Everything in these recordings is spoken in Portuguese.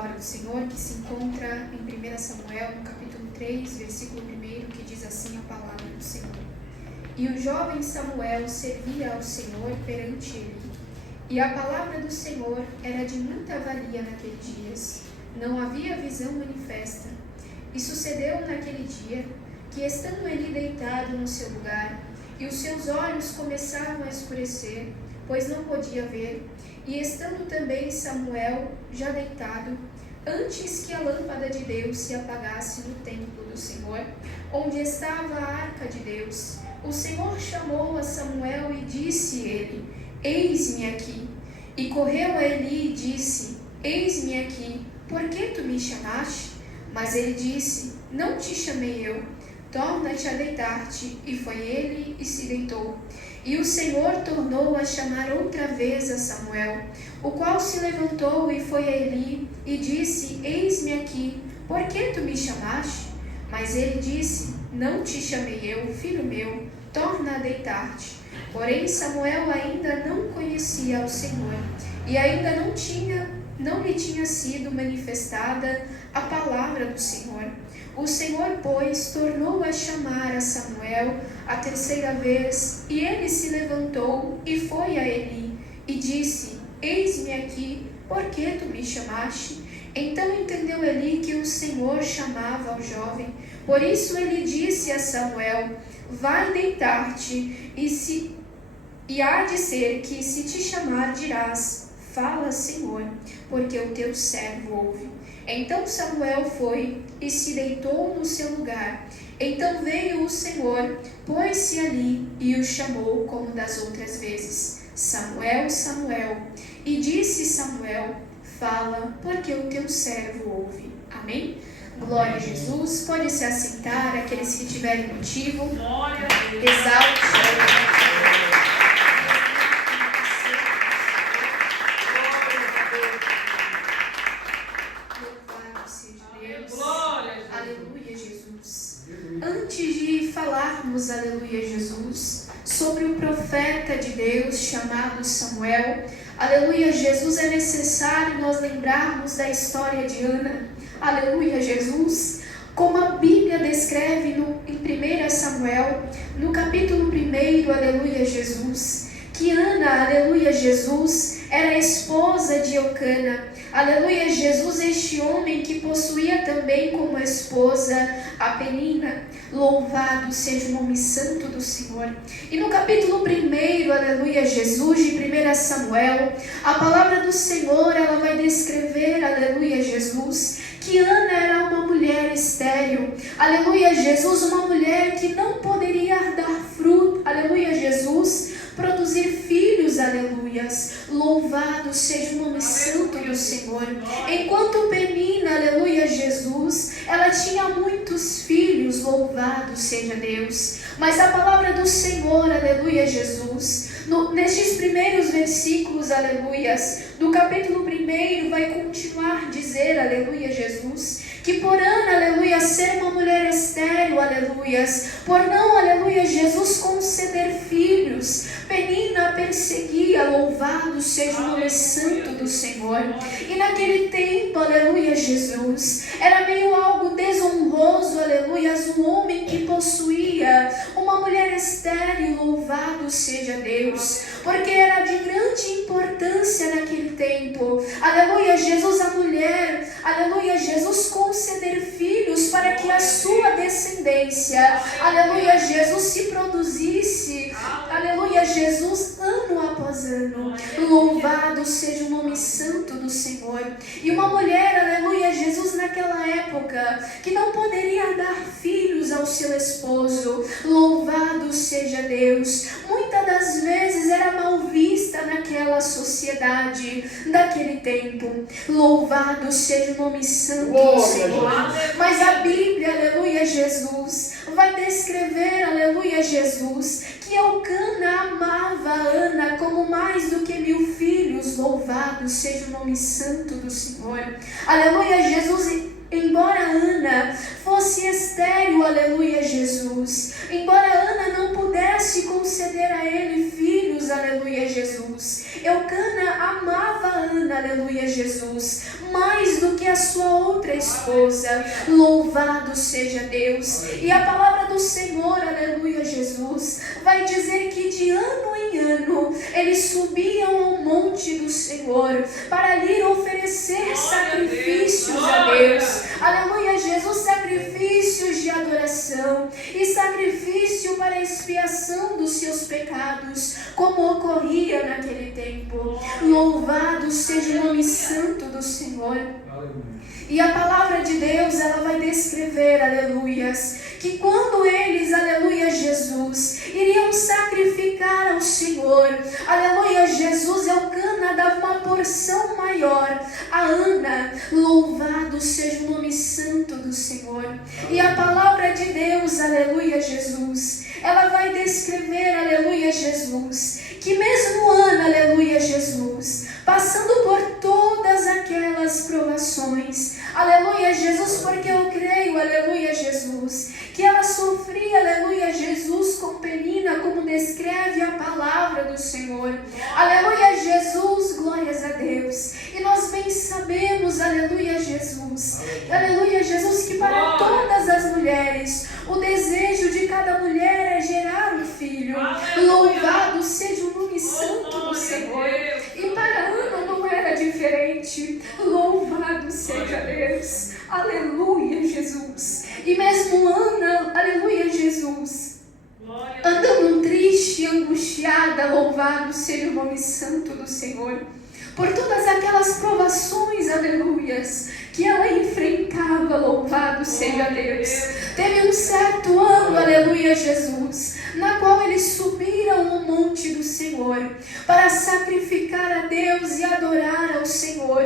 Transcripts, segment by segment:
palavra do Senhor, que se encontra em 1 Samuel, no capítulo 3, versículo 1, que diz assim a palavra do Senhor. E o jovem Samuel servia ao Senhor perante ele. E a palavra do Senhor era de muita valia naqueles dias. Não havia visão manifesta. E sucedeu naquele dia que, estando ele deitado no seu lugar, e os seus olhos começaram a escurecer, pois não podia ver, e estando também Samuel já deitado, antes que a lâmpada de Deus se apagasse no templo do Senhor, onde estava a arca de Deus, o Senhor chamou a Samuel e disse ele: Eis-me aqui. E correu a Eli e disse: Eis-me aqui, por que tu me chamaste? Mas ele disse: Não te chamei eu, torna-te a deitar-te. E foi ele e se deitou. E o Senhor tornou a chamar outra vez a Samuel, o qual se levantou e foi a Eli e disse: Eis-me aqui, por que tu me chamaste? Mas ele disse: Não te chamei eu, filho meu, torna a deitar-te. Porém Samuel ainda não conhecia ao Senhor, e ainda não lhe tinha sido manifestada a palavra do Senhor. O Senhor, pois, tornou a chamar a Samuel a terceira vez, e ele se levantou e foi a Eli, e disse: Eis-me aqui, por que tu me chamaste? Então entendeu Eli que o Senhor chamava ao jovem. Por isso ele disse a Samuel: Vai deitar-te, e há de ser que, se te chamar, dirás: Fala, Senhor, porque o teu servo ouve. Então Samuel foi e se deitou no seu lugar. Então veio o Senhor, pôs-se ali e o chamou como das outras vezes: Samuel, Samuel. E disse Samuel: Fala, porque o teu servo ouve. Amém? Glória a Jesus. Pode se assentar aqueles que tiverem motivo. Glória a Deus. Exalte. Antes de falarmos, aleluia, Jesus, sobre o profeta de Deus chamado Samuel, aleluia, Jesus, é necessário nós lembrarmos da história de Ana, aleluia, Jesus, como a Bíblia descreve em 1 Samuel, no capítulo 1, aleluia, Jesus, que Ana, aleluia, Jesus, era esposa de Eucana, aleluia, Jesus, este homem que possuía também como esposa a Penina. Louvado seja o nome santo do Senhor. E no capítulo 1, aleluia, Jesus, de 1 Samuel, a palavra do Senhor, ela vai descrever, aleluia, Jesus, que Ana era uma mulher estéril, aleluia, Jesus, uma mulher que não poderia dar fruto, aleluia, Jesus, produzir filhos, aleluias. Louvado seja o nome santo do Senhor. Enquanto Penina, aleluia, Jesus, ela tinha muitos filhos, louvado seja Deus. Mas a palavra do Senhor, aleluia, Jesus, nestes primeiros versículos, aleluias, do capítulo 1, vai continuar a dizer, aleluia, Jesus, que por Ana, aleluia, ser uma mulher estéril, aleluias, por não, aleluia, Jesus, conceder filhos, Penina perseguia, louvado seja o nome santo do Senhor. E naquele tempo, aleluia, Jesus, era meio algo desonroso, aleluia, um homem que possuía uma mulher estéril, louvado seja Deus, porque era de grande importância naquele tempo, aleluia, Jesus, a mulher, aleluia, Jesus, conceder filhos para que a sua descendência, aleluia, Jesus, se produzisse, aleluia, Jesus, ano após ano. Louvado seja o nome santo do Senhor. E uma mulher, aleluia, Jesus, naquela época, que não poderia dar filhos ao seu esposo, louvado seja Deus, muitas das vezes era mal vista naquela sociedade daquele tempo. Louvado seja o nome santo do Senhor. Mas a Bíblia, aleluia, Jesus, vai descrever, aleluia, Jesus, que Eucana amava Ana como mais do que 1000 filhos. Louvado seja o nome santo do Senhor. Aleluia, Jesus. Embora Ana fosse estéril, aleluia, Jesus, embora Ana não pudesse conceder a ele filhos, aleluia, Jesus, Eucana amava Ana, aleluia, Jesus, mais do que a sua outra esposa. Louvado seja Deus. E a palavra do Senhor, aleluia, Jesus, vai dizer que de ano em ano eles subiam ao monte do Senhor para lhe oferecer sacrifícios a Deus. Aleluia, Jesus, sacrifícios de adoração e sacrifício para a expiação dos seus pecados, como ocorria naquele tempo. Louvado seja o nome santo do Senhor. E a palavra de Deus, ela vai descrever, aleluias, que quando eles, aleluia, Jesus, iriam sacrificar ao Senhor, aleluia, Jesus, Elcana dava uma porção maior a Ana. Louvado seja o nome santo do Senhor. E a palavra de Deus, aleluia, Jesus, ela vai descrever, aleluia, Jesus, que mesmo Ana, aleluia, Jesus, passando por todas aquelas provações, aleluia, Jesus, porque eu creio, aleluia, Jesus, que ela sofria, aleluia, Jesus, com Penina, como descreve a palavra do Senhor. Aleluia, Jesus, glórias a Deus. E nós bem sabemos, aleluia, Jesus, aleluia, Jesus, que para todas as mulheres, o desejo de cada mulher é gerar um filho. Louvado seja o nome santo do Senhor. E para Ana não era diferente. Louvado seja Deus. Aleluia, Jesus. E mesmo Ana, aleluia, Jesus, andando triste e angustiada, louvado seja o nome santo do Senhor, por todas aquelas provações, aleluias, que ela enfrentava, louvado seja Deus. Teve um certo ano, aleluia, Jesus, na qual eles subiram o monte do Senhor para sacrificar a Deus e adorar ao Senhor.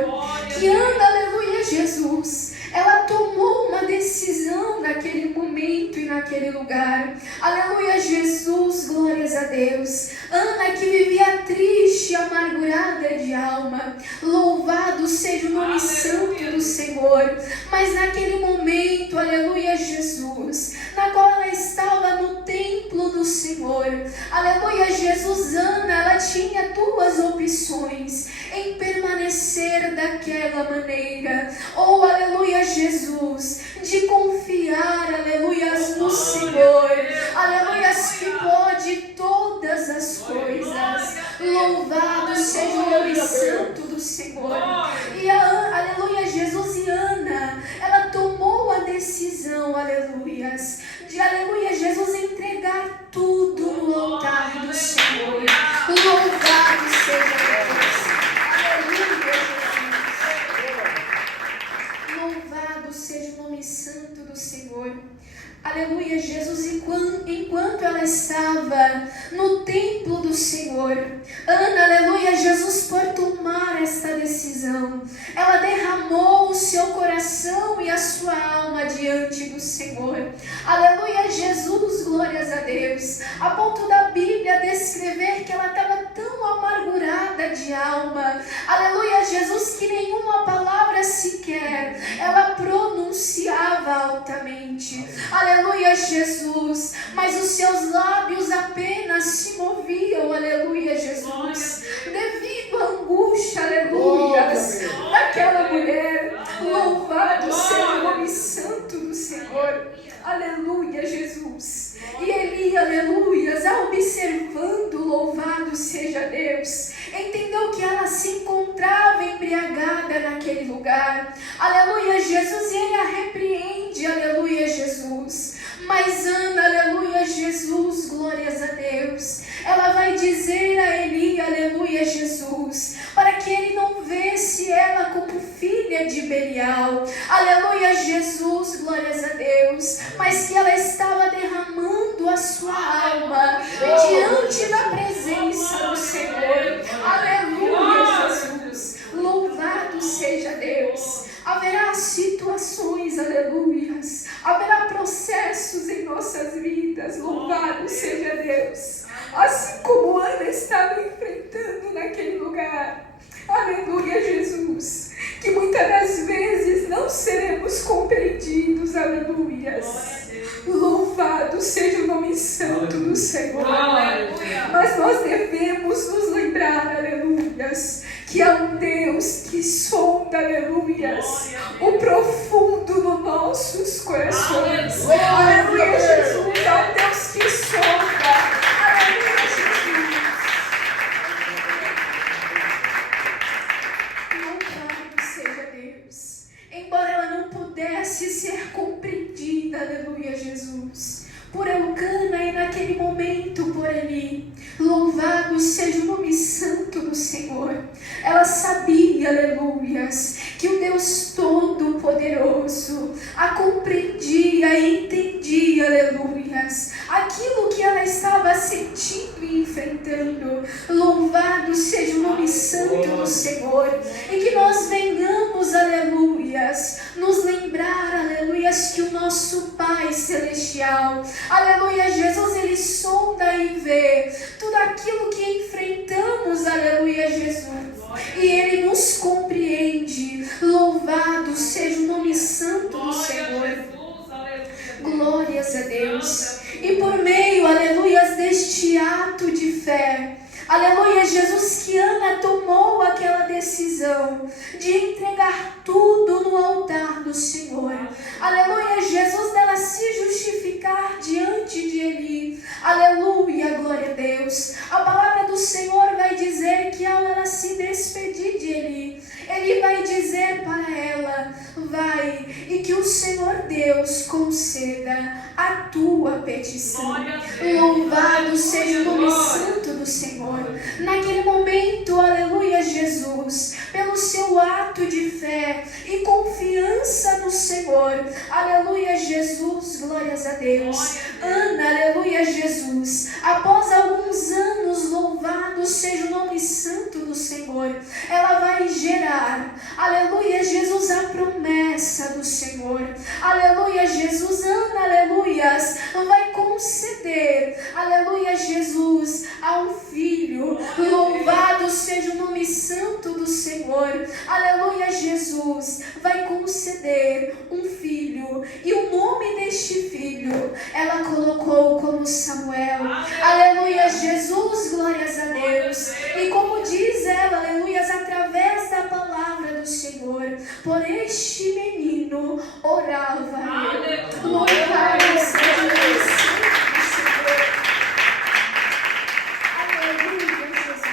Que Ana, aleluia, Jesus, ela tomou uma decisão naquele momento e naquele lugar. Aleluia, Jesus, glórias a Deus. Ana, que vivia triste, amargurada de alma. Louvado seja o nome santo do Senhor. Mas naquele momento, aleluia, Jesus, na qual ela estava no templo do Senhor. Aleluia, Jesus, Ana, ela tinha duas opções em permanecer daquela maneira. Ou, aleluia, Jesus, de confiar, aleluias, no Senhor, aleluias, que pode todas as coisas. Louvado seja o nome santo do Senhor. E aleluia, Jesus, e Ana, ela tomou a decisão, aleluias, de, aleluia, Jesus, entregar tudo no altar do Senhor. Louvado seja Deus. Louvado seja o nome santo do Senhor. Aleluia, Jesus, enquanto ela estava no templo do Senhor, Ana, aleluia, Jesus, por tomar esta decisão, ela derramou o seu coração e a sua alma diante do Senhor. Aleluia, Jesus, glórias a Deus, a ponto da Bíblia descrever que ela estava tão amargurada de alma, aleluia, Jesus, que nenhuma palavra sequer ela pronunciava altamente. Aleluia, Jesus, mas os seus lábios apenas se moviam, aleluia, Jesus, devido à angústia, aleluia, daquela mulher. Louvado seja o nome santo do Senhor. Aleluia, Jesus. E Eli, aleluias, observando, louvado seja Deus, entendeu que ela se encontrava embriagada naquele lugar. Aleluia, Jesus, e ele a repreende, aleluia, Jesus. Mas Ana, aleluia, Jesus, glórias a Deus, ela vai dizer a Eli, aleluia, Jesus, para que ele não vesse ela como filha de Belial. Aleluia, Jesus, glórias a Deus, mas que ela estava derramando a sua alma diante da presença do Senhor. Aleluia, Jesus, louvado seja Deus. Haverá situações, aleluias, haverá processos em nossas vidas, louvado seja Deus, assim como Ana estava enfrentando naquele lugar. Aleluia, Jesus, que muitas das vezes não seremos compreendidos, aleluias. Louvado seja o nome santo do Senhor. Mas nós devemos nos lembrar, aleluias, que que há um Deus que sonda, aleluias, o profundo dos nossos corações. Aleluia, Jesus, há um Deus que sonda. Aleluia, Jesus. Louvado seja Deus. Embora ela não pudesse ser compreendida, aleluia, Jesus, por Elcana e naquele momento por Eli, louvado seja o nome santo do Senhor. Ela sabia, aleluias, que o Deus Todo-Poderoso a compreendia e entendia, aleluias, aquilo que ela estava sentindo e enfrentando. Louvado seja o nome santo do Senhor. E que nós venhamos, aleluias, nos lembrar, aleluias, que o nosso Pai Celestial, aleluia, Jesus, Ele sonda e vê tudo aquilo que enfrentamos, aleluia, Jesus, e Ele nos compreende. Louvado seja o nome santo do Senhor. Glórias a Deus. E por meio, aleluias, deste ato de fé, aleluia, Jesus, que Ana tomou aquela decisão de entregar tudo no altar do Senhor. Aleluia, Jesus, dela se justificar diante de Eli. Aleluia, glória a Deus. A palavra do Senhor vai dizer que ao ela se despedir de Eli, Ele vai dizer para ela: vai, e que o Senhor Deus conceda a tua petição. Louvado seja o nome santo do Senhor. Naquele momento, aleluia, Jesus, pelo seu ato de fé e confiança no Senhor, aleluia, Jesus, glórias a Deus. Ana, aleluia, Jesus, após alguns anos, louvado seja o nome santo do Senhor, ela vai gerar, aleluia, Jesus, a promessa do Senhor. Aleluia, Jesus. Ana, aleluias, vai conceder, aleluia, Jesus, a um filho. Louvado seja o nome santo do Senhor. Aleluia, Jesus vai conceder um filho, e o nome deste filho ela colocou como Samuel. Aleluia, Jesus, glórias a Deus. E como diz ela, aleluias, através da palavra do Senhor, por este menino orava eu. Louvado seja o nome santo do Senhor. Aleluia, Jesus.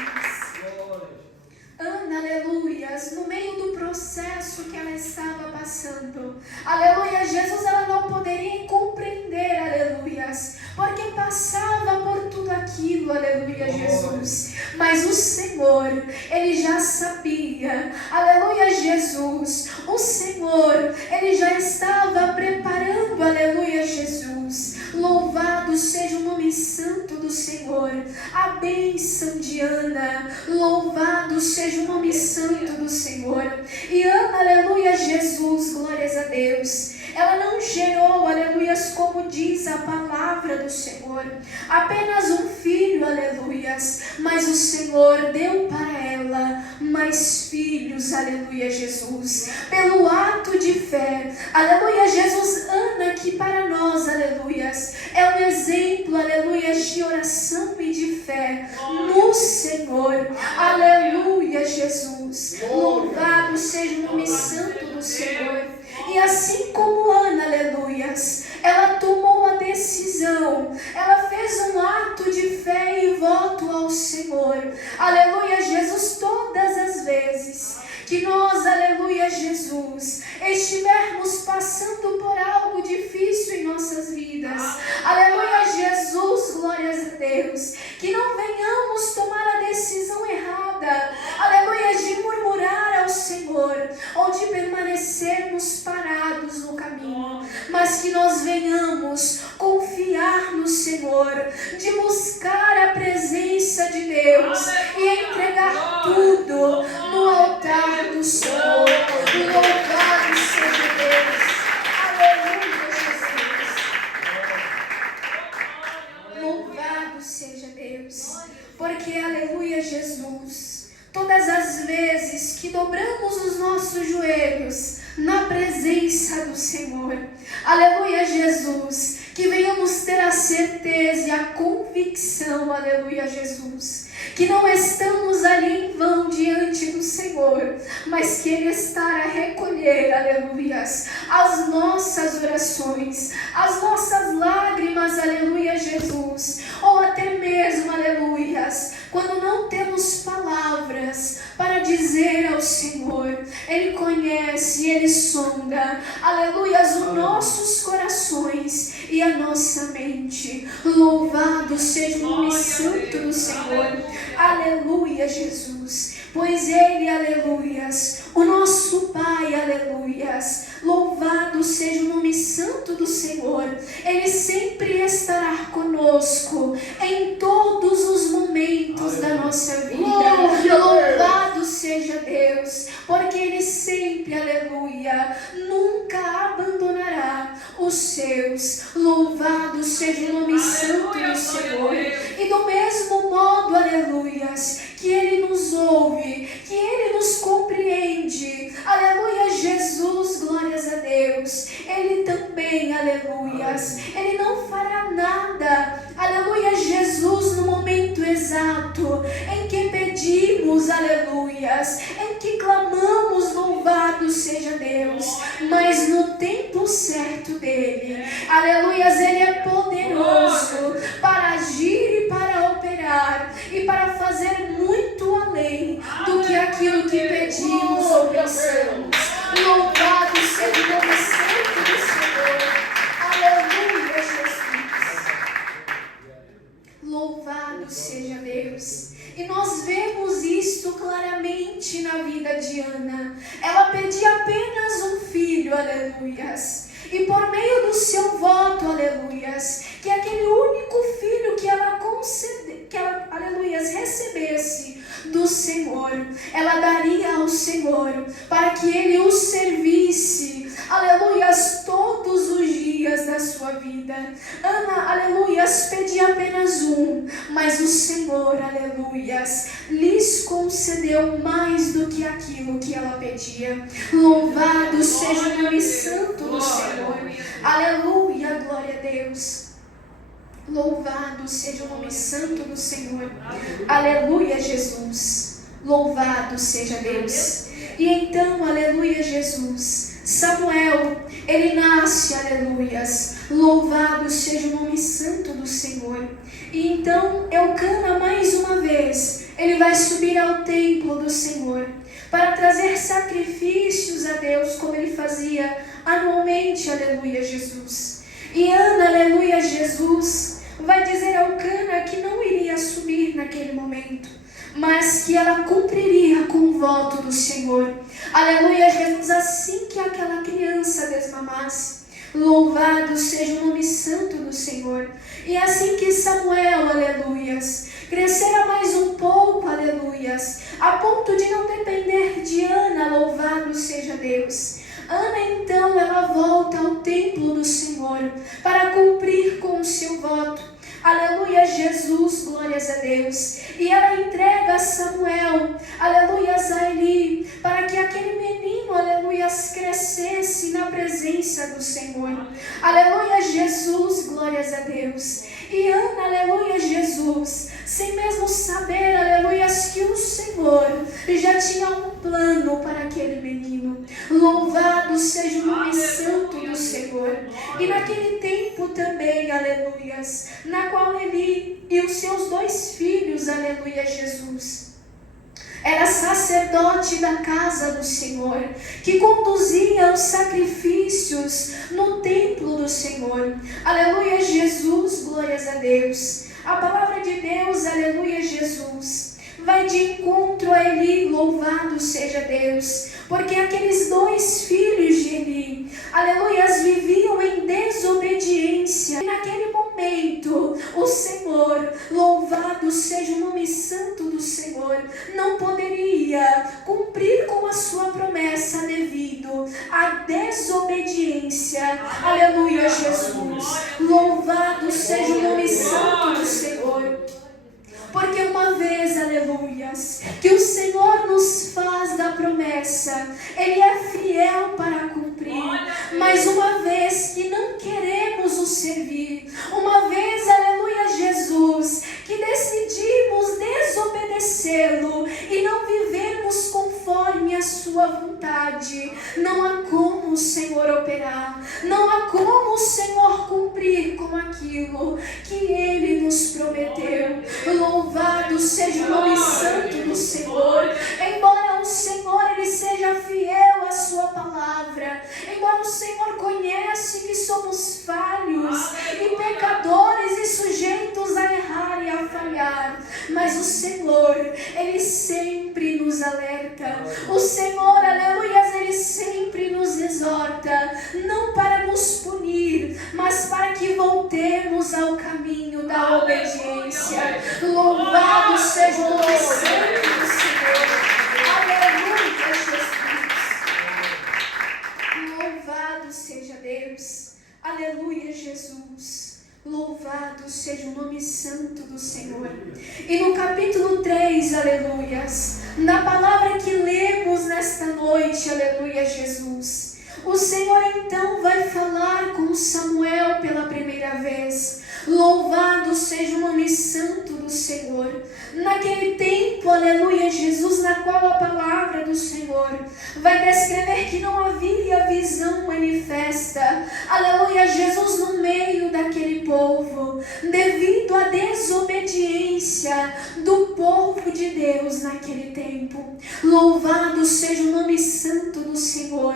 Ana, aleluias, no meio do processo que ela estava passando, aleluia, Jesus, ela não poderia compreender, aleluias, porque passava por tudo aquilo, aleluia, Jesus. Mas o Senhor, Ele já sabia, aleluia, Jesus. O Senhor, Ele já estava preparando, aleluia, Jesus. Louvado seja o nome santo do Senhor. A bênção de Ana, louvado seja o nome santo do Senhor. E Ana, aleluia, Jesus, glórias a Deus, ela não gerou, aleluias, como diz a palavra do Senhor, apenas um filho, aleluias, mas o Senhor deu para ela mais filhos, aleluia, Jesus, pelo ato de fé, aleluia, Jesus. Ana, que para nós, aleluias, é um exemplo, aleluia, de oração e de fé no Senhor. Aleluia, Jesus. Louvado seja o nome santo do Senhor. E assim como Ana, aleluias, ela tomou a decisão, ela fez um ato de fé e voto ao Senhor. Aleluia, Jesus. Todas as vezes que nós, aleluia, Jesus, estivermos passando por algo difícil em nossas vidas, aleluia, Jesus, glórias a Deus, que não venhamos tomar a decisão errada, aleluia, de murmurar ao Senhor, ou de permanecermos parados no caminho, mas que nós venhamos confiar no Senhor, de buscar a presença de Deus e entregar tudo no altar do Senhor. Louvado seja Deus. Aleluia, Jesus. Louvado seja Deus. Porque, aleluia, Jesus, todas as vezes que dobramos os nossos joelhos na presença do Senhor, aleluia, Jesus, que venhamos ter a certeza e a convicção, aleluia, Jesus, que não estamos ali em vão diante do Senhor, mas que Ele está a recolher, aleluias, as nossas orações, as nossas lágrimas, aleluia, Jesus, ou até mesmo, aleluias, quando não temos palavras para dizer ao Senhor, Ele conhece, Ele sonda, aleluias, os nossos corações e a nossa mente. Louvado seja o nome santo do Senhor, aleluia, Jesus, pois Ele, aleluias, o nosso Pai, aleluias, louvado seja o nome santo do Senhor, Ele sempre estará conosco em todos os momentos da nossa vida. Louvado seja Deus, porque Ele sempre, aleluia, nunca abandonará os seus. Louvado seja o nome santo do Senhor. E do mesmo modo, aleluias, que Ele nos ouve, que Ele nos compreende, aleluia, Jesus, glórias a Deus, Ele também, aleluias, Ele não fará nada, aleluia, Jesus, no momento exato em que pedimos, aleluias, em que clamamos, louvado seja Deus, mas no tempo certo dele, aleluias, Ele é poderoso para agir e para operar e para fazer muito além do que aquilo que pedimos ou pensamos. Louvado seja o nome santo do Senhor, aleluia, Jesus, louvado seja Deus. E nós vemos isto claramente na vida de Ana. Ela pedia apenas um filho, aleluias, e por meio do seu voto, aleluias, que aquele único filho que ela aleluias, recebesse do Senhor, ela daria ao Senhor, para que Ele o servisse, aleluias, todos os dias da sua vida. Ana, aleluias, pedia apenas um, mas o Senhor, aleluias, lhes concedeu mais do que aquilo que ela pedia. Louvado seja o nome santo do Senhor, aleluia, glória a Deus. Louvado seja o nome santo do Senhor, aleluia, Jesus, louvado seja Deus. E então, aleluia, Jesus, Samuel, ele nasce, aleluias, louvado seja o nome santo do Senhor. E então Eucana, mais uma vez, ele vai subir ao templo do Senhor para trazer sacrifícios a Deus, como ele fazia anualmente, aleluia, Jesus. E Ana, aleluia, Jesus, vai dizer a Eucana que não iria subir naquele momento, mas que ela cumpriria com o voto do Senhor. Aleluia, Jesus, assim que aquela criança desmamasse. Louvado seja o nome santo do Senhor. E assim que Samuel, aleluias, crescera mais um pouco, aleluias, a ponto de não depender de Ana, louvado seja Deus. Ana, então, ela volta ao templo do Senhor para cumprir com o seu voto. Aleluia, Jesus, glórias a Deus. E ela entrega a Samuel, aleluia, a Eli, para que aquele menino, aleluia, crescesse na presença do Senhor. Aleluia, Jesus, glórias a Deus. E Ana, aleluia, Jesus, sem mesmo saber, aleluia, que o Senhor já tinha um plano para aquele menino. Louvado seja o nome santo do Senhor. E naquele tempo também, aleluias, na qual Eli e os seus 2 filhos, aleluia, Jesus, era sacerdote da casa do Senhor, que conduzia os sacrifícios no templo do Senhor. Aleluia, Jesus, glórias a Deus. A palavra de Deus, aleluia, Jesus, vai de encontro a Eli, louvado seja Deus, porque aqueles 2 filhos de Eli, aleluia, viviam em desobediência. E naquele momento, o Senhor, louvado seja o nome santo do Senhor, não poderia cumprir com a sua promessa devido à desobediência. Aleluia, Jesus, louvado seja o nome santo do Senhor. Porque uma vez, aleluias, que o Senhor nos faz da promessa, Ele é fiel para cumprir. Mas uma vez que não queremos o servir, uma vez, aleluia, Jesus, que decidimos desobedecer como o Senhor operar, não há como o Senhor cumprir com aquilo que Ele nos prometeu. Louvado seja o nome santo do Senhor. Embora o Senhor Ele seja fiel à sua palavra, embora o Senhor conhece que somos falhos e pecadores e sujeitos a errar e a falhar, mas o Senhor, Ele sempre nos alerta. O Senhor, aleluia, Ele sempre nos exorta, não para nos punir, mas para que voltemos ao caminho da obediência. Louvado seja o nome santo do Senhor. Aleluia, Jesus. Louvado seja Deus. Aleluia, Jesus. Louvado seja o nome santo do Senhor. E no capítulo 3, aleluias, na palavra que lemos nesta noite, aleluia, Jesus, o Senhor então vai falar com Samuel pela primeira vez. Louvado seja o nome santo do Senhor. Naquele tempo, aleluia, Jesus, na qual a palavra do Senhor vai descrever que não havia visão manifesta, aleluia, Jesus, no meio daquele povo, devido à desobediência do povo de Deus naquele tempo. Louvado seja o nome santo do Senhor.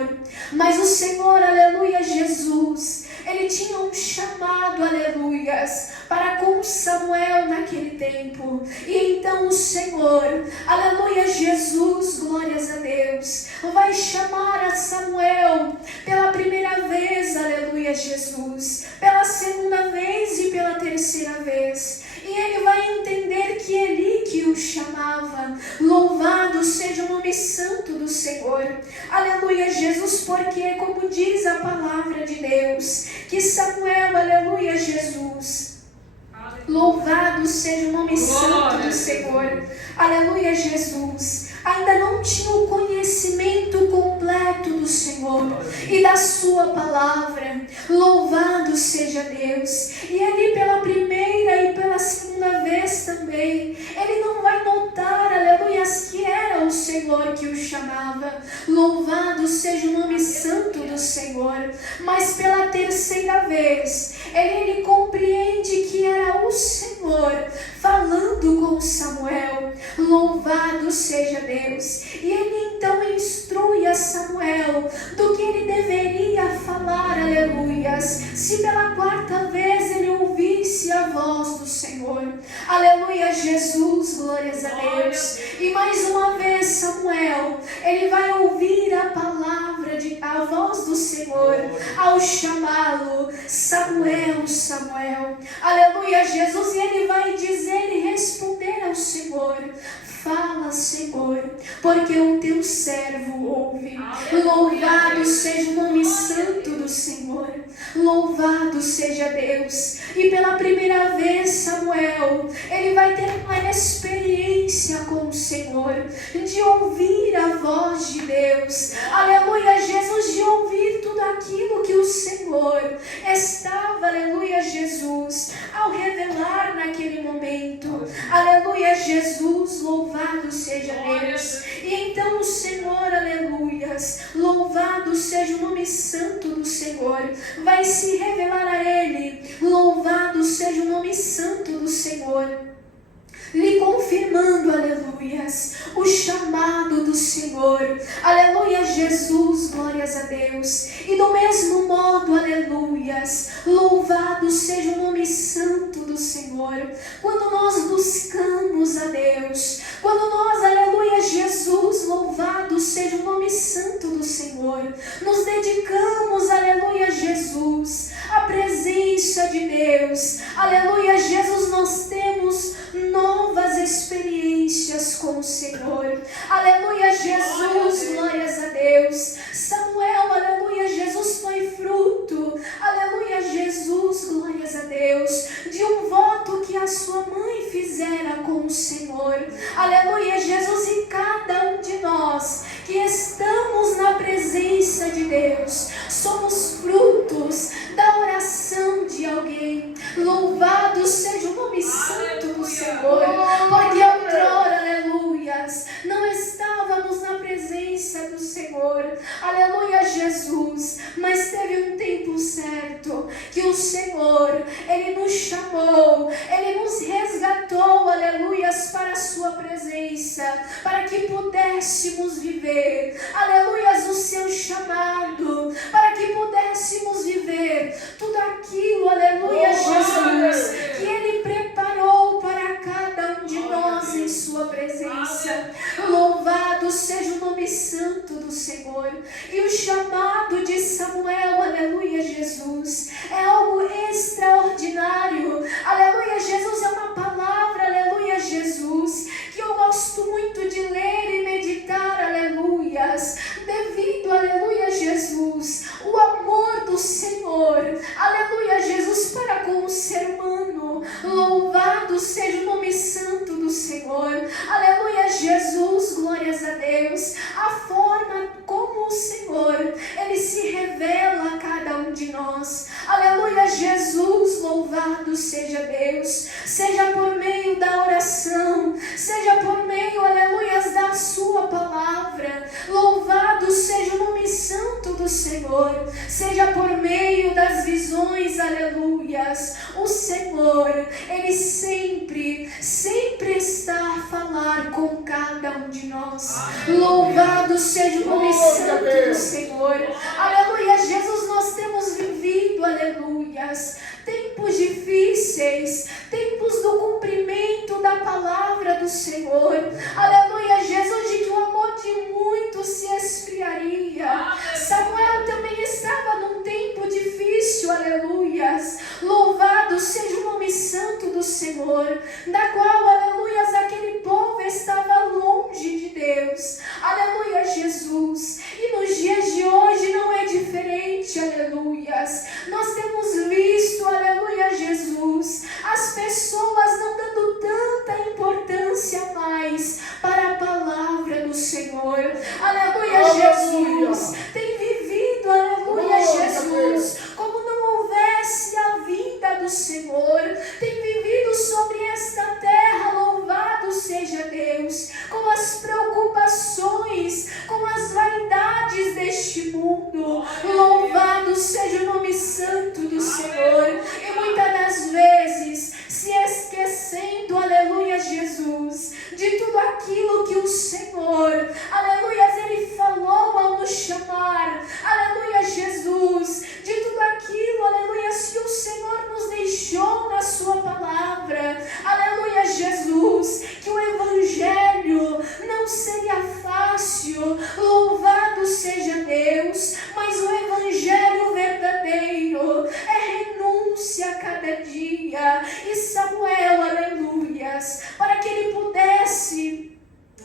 Mas o Senhor, aleluia, Jesus, Ele tinha um chamado, aleluias, para com Samuel naquele tempo. E então o Senhor, aleluia, Jesus, glórias a Deus, vai chamar a Samuel pela primeira vez, aleluia, Jesus, pela segunda vez e pela terceira vez. E ele vai entender que Eli que o chamava. Louvado seja o nome santo do Senhor. Aleluia, Jesus, porque como diz a palavra de Deus, que Samuel, aleluia, Jesus, louvado seja o nome santo do Senhor. Aleluia, Jesus, ainda não tinha o conhecimento completo do Senhor e da sua palavra. Louvado seja Deus. E ele pela primeira e pela segunda vez também, ele não vai notar, aleluia, que era o Senhor que o chamava. Louvado seja o nome santo do Senhor. Mas pela terceira vez, ele compreende que era o Senhor falando com Samuel. Louvado seja Deus. E ele então instrui a Samuel do que ele deveria falar, aleluias, se pela quarta vez ele ouvisse a voz do Senhor. Aleluia, Jesus, glórias a Deus. E mais uma vez Samuel, ele vai ouvir a voz do Senhor ao chamá-lo, Samuel, Samuel. Aleluia, Jesus, e ele vai dizer e responder ao Senhor: fala, Senhor, porque o teu servo ouve. Louvado seja o nome santo do Senhor. Louvado seja Deus. E pela primeira vez Samuel, ele vai ter uma experiência com o Senhor, de ouvir a voz de Deus. Aleluia, Jesus, de ouvir tudo aquilo que o Senhor estava, aleluia, Jesus, ao revelar naquele momento. Aleluia, Jesus, louvado seja Deus. E então o Senhor, aleluias, louvado seja o nome santo do Senhor, vai se revelar a ele. Louvado seja o nome santo do Senhor, lhe confirmando, aleluias, o chamado do Senhor. Aleluia, Jesus, glórias a Deus. E do mesmo modo, aleluias, louvado seja o nome santo do Senhor. Quando nós buscamos a Deus, quando nós, aleluia, Jesus, louvado seja o nome santo do Senhor, nos dedicamos, aleluia, Jesus, à presença de Deus. Aleluia, Jesus, nós temos novas experiências com o Senhor. Aleluia, Jesus, glórias a Deus. Samuel, aleluia, Jesus, foi fruto, aleluia, Jesus, glórias a Deus, de um voto que a sua mãe fizera com o Senhor. Aleluia, Jesus, e cada um de nós que estamos na presença de Deus, somos frutos da oração de alguém. Louvado seja o nome santo do Senhor, porque outrora, aleluias, não estávamos na presença do Senhor, Senhor, Ele nos chamou, Ele nos resgatou, aleluias, para a sua presença, para que pudéssemos viver, aleluias, o seu chamado, para que pudéssemos viver tudo aquilo, aleluia, Jesus, que Ele preparou para cada um de nós em sua presença. Louvado seja o nome santo do Senhor. E o chamado de Samuel, aleluia, Jesus, é algo extraordinário, aleluia, Jesus, é uma palavra, aleluia, Jesus, que eu gosto muito de ler e meditar, aleluias, devido, aleluia, Jesus, o amor do Senhor, aleluia, Jesus, para com o ser humano. Louvado seja o nome santo do Senhor, aleluia, Jesus, glórias a Deus, a forma como o Senhor, Ele se revela a cada um de nós, aleluia, Jesus, louvado seja Deus, seja por meio da oração, seja por meio, aleluia, da sua palavra, louvado seja o nome santo do Senhor, seja por meio das visões, aleluias, o Senhor, Ele sempre está a falar com cada um de nós. Louvado seja o nome santo do Senhor, aleluia, Jesus, nós temos vivido, aleluias, tempos difíceis, tempos do cumprimento da palavra do Senhor, aleluia, Jesus, de que o amor de muitos se esfriaria. Samuel também estava num tempo difícil, aleluias, louvado seja o nome santo do Senhor, da qual, aleluias, aquele povo estava longe de Deus, aleluia, Jesus, e nos dias de hoje não é diferente, aleluias, nós temos visto, aleluia, Jesus, as pessoas não dando tanta importância mais para a palavra do Senhor, aleluia, Jesus, tem vivido, aleluia, Jesus, como não houvesse a vinda do Senhor, tem vivido sobre esta terra, louvado seja Deus, com as preocupações, com as vaidades deste mundo, louvado seja o nome santo do Senhor, e muitas das vezes se esquecendo, aleluia, Jesus, de tudo aquilo que o Senhor, aleluia, Ele falou ao nos chamar, aleluia, Jesus, de tudo aquilo, aleluia, que o Senhor nos deixou na sua palavra, aleluia, Jesus, que o Evangelho não seria fácil, louvado seja Deus, mas o Evangelho verdadeiro é renúncia a cada dia, e Samuel, aleluias, para que ele pudesse,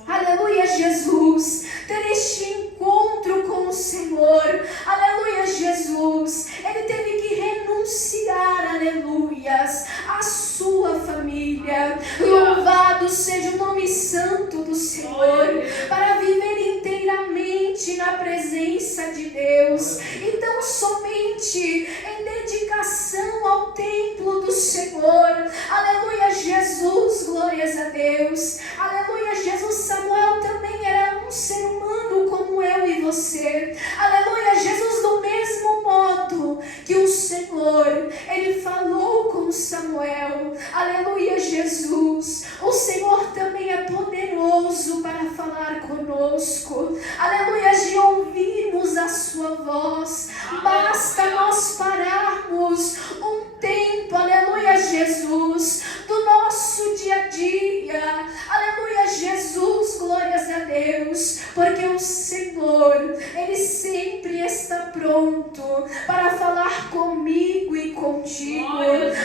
aleluia, Jesus, ter este encontro com o Senhor, aleluia, Jesus, ele teve que renunciar, aleluias, a sua família, louvado seja o nome santo do Senhor, para viver inteiramente na presença de Deus, e tão somente em dedicação ao templo do Senhor, aleluia, Jesus, glórias a Deus, aleluia, Jesus. Samuel também era um ser humano como eu e você, aleluia, Jesus, do mesmo modo que o Senhor, Ele falou com Samuel, aleluia, Jesus, o Senhor também é poderoso para falar conosco, aleluia, de ouvirmos a sua voz, basta nós pararmos um tempo, aleluia, Jesus, do nosso dia a dia, aleluia, Jesus, glórias a Deus, porque o Senhor, Ele sempre está pronto para falar comigo e contigo,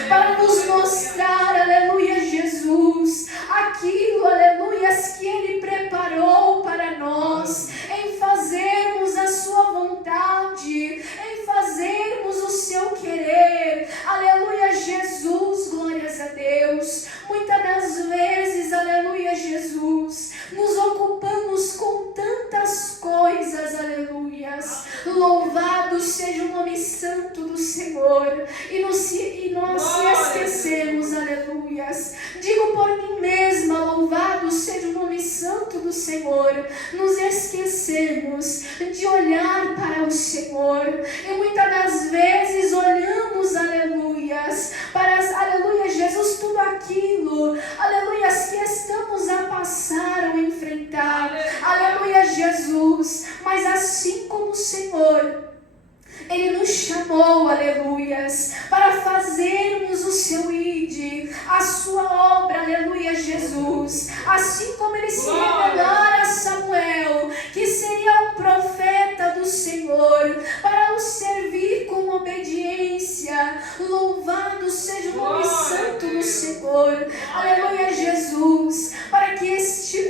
para nos mostrar, aleluia, Jesus, aquilo, aleluia, que Ele preparou para nós, em fazermos a sua vontade, em fazermos o seu querer, aleluia, Jesus, glórias a Deus. Muitas das vezes, aleluia, Jesus, nos ocupamos com tantas coisas, aleluias, louvado seja o nome santo do Senhor, e nós se esquecemos, aleluias, digo por mim mesma, louvado seja o nome santo do Senhor, nos esquecemos de olhar para o Senhor, e muitas das vezes olhamos, aleluias, chamou, aleluias, para fazermos o seu ide, a sua obra, aleluia, Jesus. Assim como ele se revelara a Samuel, que seria um profeta do Senhor, para o servir com obediência. Louvado seja o nome santo do Senhor, aleluia, Jesus, para que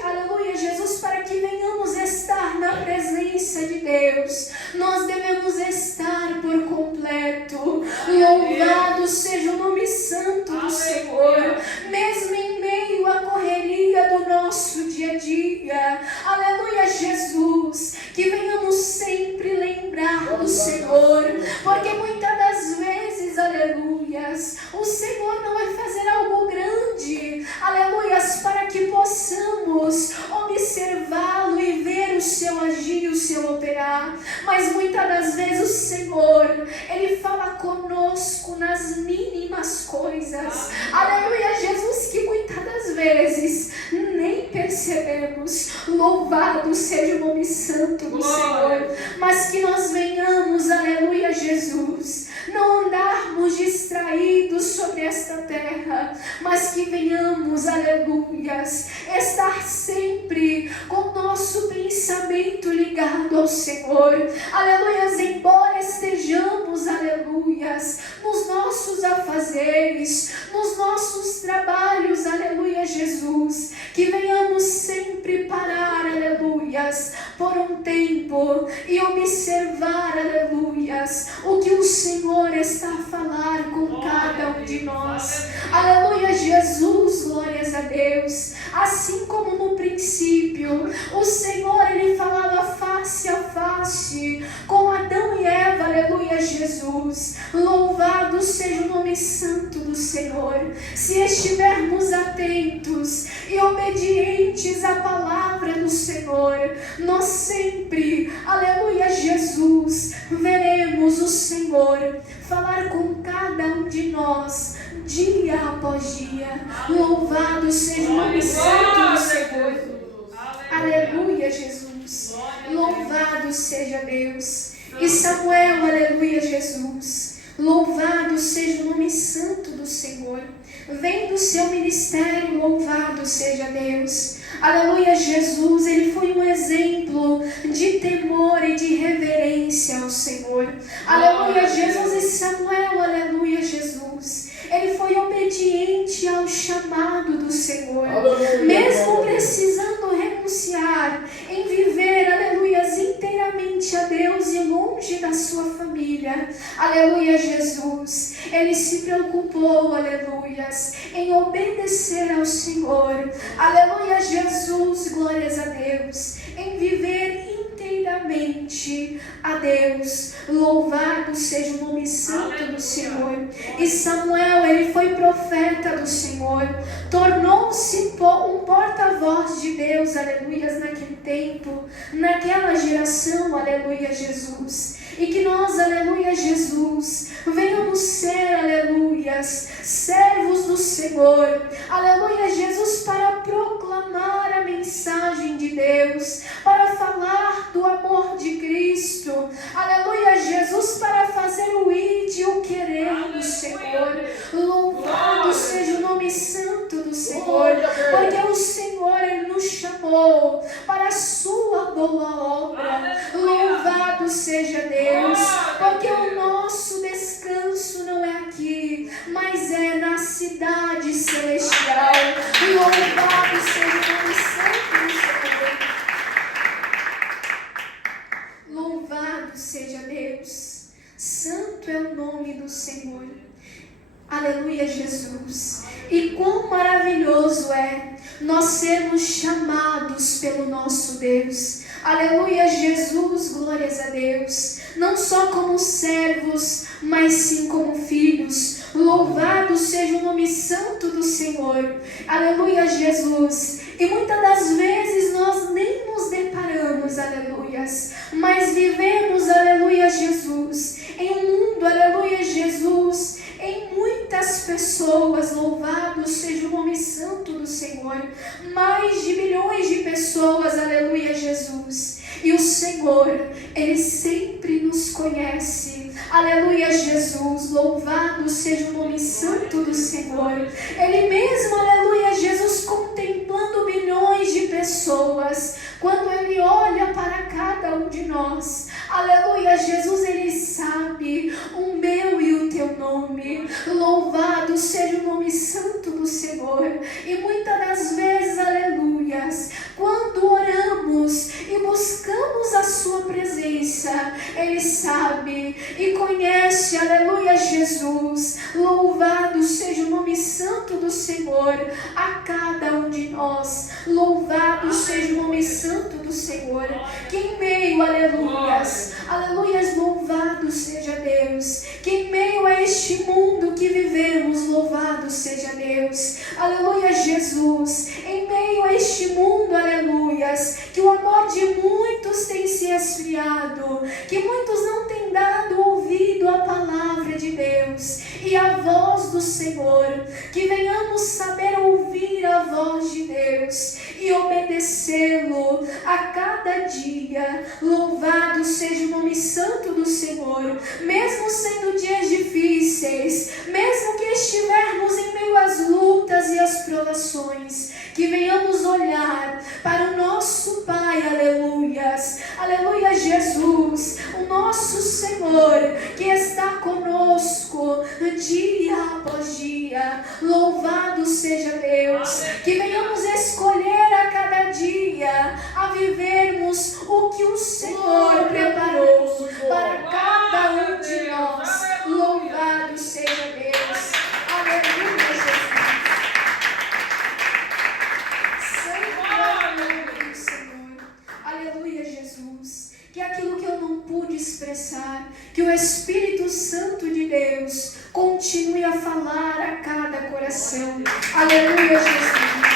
aleluia, Jesus, para que venhamos estar na presença de Deus, nós devemos estar por completo. Louvado seja o nome santo do Senhor, mesmo em meio à correria do nosso dia a dia, aleluia, Jesus, que venhamos sempre lembrar do Senhor, porque muitas das vezes, aleluias, o Senhor não vai fazer algo grande, aleluias, para que possamos observá-lo e ver o seu agir e o seu operar, mas muitas das vezes o Senhor, ele fala conosco nas mínimas coisas, aleluia, Jesus, que muitas das vezes nem percebemos. Louvado seja o nome santo do Senhor, mas que nós venhamos, aleluia, Jesus, não andarmos distraídos sobre esta terra, mas que venhamos, aleluias, estar sempre com o nosso pensamento ligado ao Senhor, aleluias, embora estejamos, aleluias, nos nossos afazeres, nos nossos trabalhos, aleluia, Jesus, que venhamos sempre parar, aleluias, por um tempo e observar, aleluias, o que o Senhor está a falar com cada um de nós, aleluia, Jesus, glórias a Deus. Assim como no princípio, o Senhor, ele falava face a face com Adão e Eva, aleluia, Jesus, louvado seja o nome santo do Senhor. Se estivermos atentos e obedientes à palavra do Senhor, nós sempre, aleluia, Jesus, veremos o Senhor falar com cada um de nós, dia após dia. Louvado seja o nome santo do Senhor. Aleluia, Jesus. Louvado seja Deus. E Samuel, aleluia, Jesus. Louvado seja o nome santo do Senhor. Vem do seu ministério, louvado seja Deus. Aleluia, Jesus, ele foi um exemplo de temor e de reverência ao Senhor. Aleluia, Jesus. E Samuel, aleluia, Jesus, ele foi obediente ao chamado do Senhor, mesmo precisando renunciar em viver, aleluias, inteiramente a Deus e longe da sua família. Aleluia, Jesus, ele se preocupou, aleluias, em obedecer ao Senhor. Aleluia, Jesus, glórias a Deus, em viver inteiramente a Deus. Louvado seja o nome santo do Senhor. E Samuel, ele foi profeta do Senhor, tornou-se um porta-voz de Deus, aleluias, naquele tempo, naquela geração, aleluia, Jesus. E que nós, aleluia, Jesus, venhamos ser, aleluias, servos do Senhor, aleluia, Jesus, para proclamar a mensagem de Deus, para falar do amor de Cristo, aleluia, Jesus, para fazer o ide e o querer do Senhor. Louvado seja o nome santo do Senhor, porque o Senhor, ele nos chamou para a sua boa obra. Louvado seja Deus, porque o nosso descanso não é aqui, mas é na cidade celestial. Louvado seja o nome santo do Senhor. Louvado seja Deus. Santo é o nome do Senhor. Aleluia, Jesus. E quão maravilhoso é nós sermos chamados pelo nosso Deus. Aleluia, Jesus, glórias a Deus. Não só como servos, mas sim como filhos. Louvado seja o nome santo do Senhor. Aleluia, Jesus. E muitas das vezes nós nem nos deparamos, aleluias, mas vivemos, aleluia, Jesus, em um mundo, aleluia, Jesus, em muitas pessoas. Louvado seja o nome santo do Senhor. Mais de milhões de pessoas, aleluia, Jesus. E o Senhor, Ele sempre nos conhece. Aleluia, Jesus, louvado seja o nome santo do Senhor. Ele mesmo, aleluia, Jesus, contemplando bilhões de pessoas, quando Ele olha para cada um de nós, aleluia, Jesus, Ele sabe o meu e o teu nome. Louvado seja o nome santo do Senhor. E muitas das vezes, aleluias, quando oramos e buscamos a sua presença, Ele sabe e conhece, aleluia, Jesus. Louvado seja o nome santo do Senhor a cada um de nós. Louvado seja o nome santo do Senhor, que em meio, aleluias, louvado seja Deus, que em meio a este mundo que vivemos, louvado seja Deus, aleluia, Jesus, em meio a este mundo, aleluias, que o amor de muitos tem se esfriado, que muitos não têm dado ouvido à palavra de Deus e à voz do Senhor, que venhamos saber ouvir a voz de Deus e obedecê-lo a cada dia. Louvado seja o nome santo do Senhor. Mesmo sendo dias difíceis, mesmo que estivermos em meio às lutas e às provações, que venhamos olhar para o nosso Pai, aleluias, aleluia, Jesus, o nosso Senhor, que está conosco dia após dia. Louvado seja Deus, que venhamos escolher a cada dia a vivermos o que o Senhor preparou para cada um de nós. Louvado seja Deus, aleluia, Jesus. Aleluia, Jesus, que aquilo que eu não pude expressar, que o Espírito Santo de Deus continue a falar a cada coração. Aleluia, Jesus.